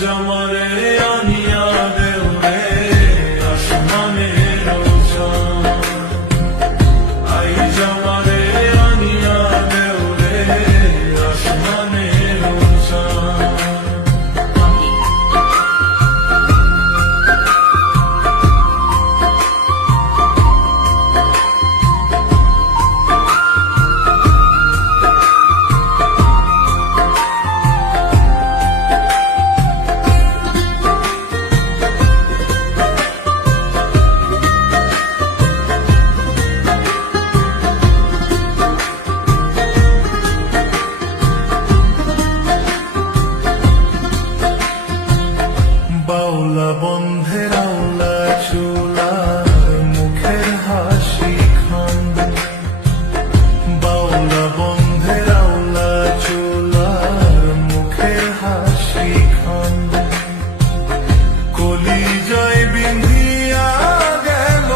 জামারে আনিয়া দেও রে আসমানের চাঁদ, আই জামারে আনিয়া দেও রে আসমানের চাঁদ। বাউলা বন্ধের আওলা চুলার মুখের হাসি খান, বাউলা বন্ধের আওলা চুলার মুখের হাসি খান, কলিজায় বিন্ধিয়া গেল,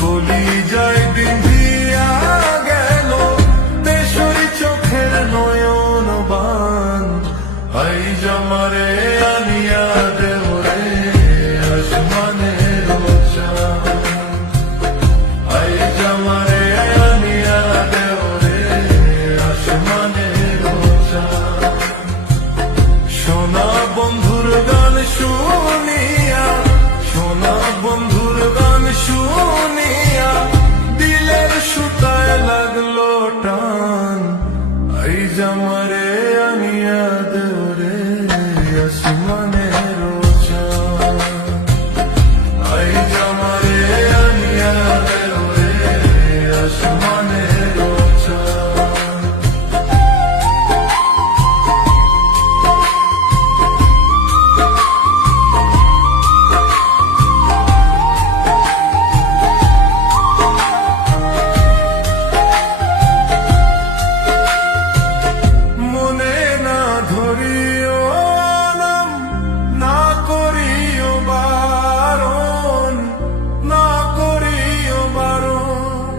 কলিজায় বিন্ধিয়া গেল তেসরি চোখের নয়ন বান, আই জামারে আনিয়া দেও রে আসমানের চাঁদ, আই জামারে আনিয়া দেও রে আসমানের চাঁদ। সোনা বন্ধুর গান শুনিয়া, সোনা বন্ধুর গান শুনিয়া দিলের সুতায় লাগলো টান, আই জামারে আনিয়া দেও রে আসমানের চাঁদ, আই জামারে আনিয়া দেও রে আসমানের চাঁদ। মনে না ধরিও নাম, না করিও বারণ, না করিও বারণ,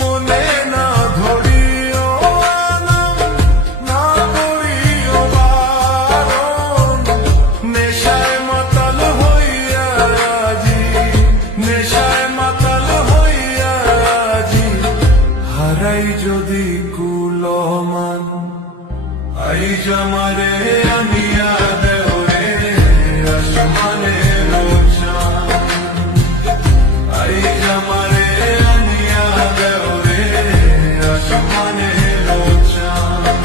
মনে না ধরিও নাম, না করিও বারণ, নেশায় মাতাল হইয়া আজি, নেশায় মাতাল হইয়া আজি হারাই যদি কুলমান, আই জামারে আনিয়া দেও রে আসমানের চাঁদ, আই জামারে আনিয়া দেও রে আসমানের চাঁদ।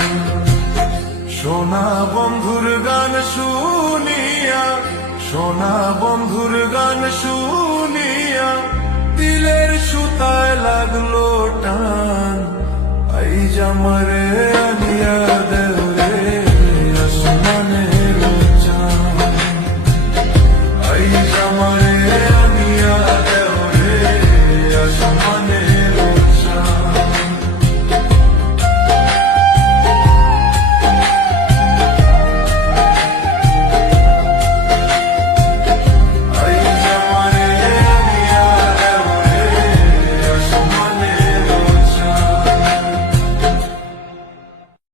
সোনা বন্ধুর গান শুনিয়া, সোনা বন্ধুর গান শুনিয়া দিলের সুতায় লাগলো টান, আই জামারে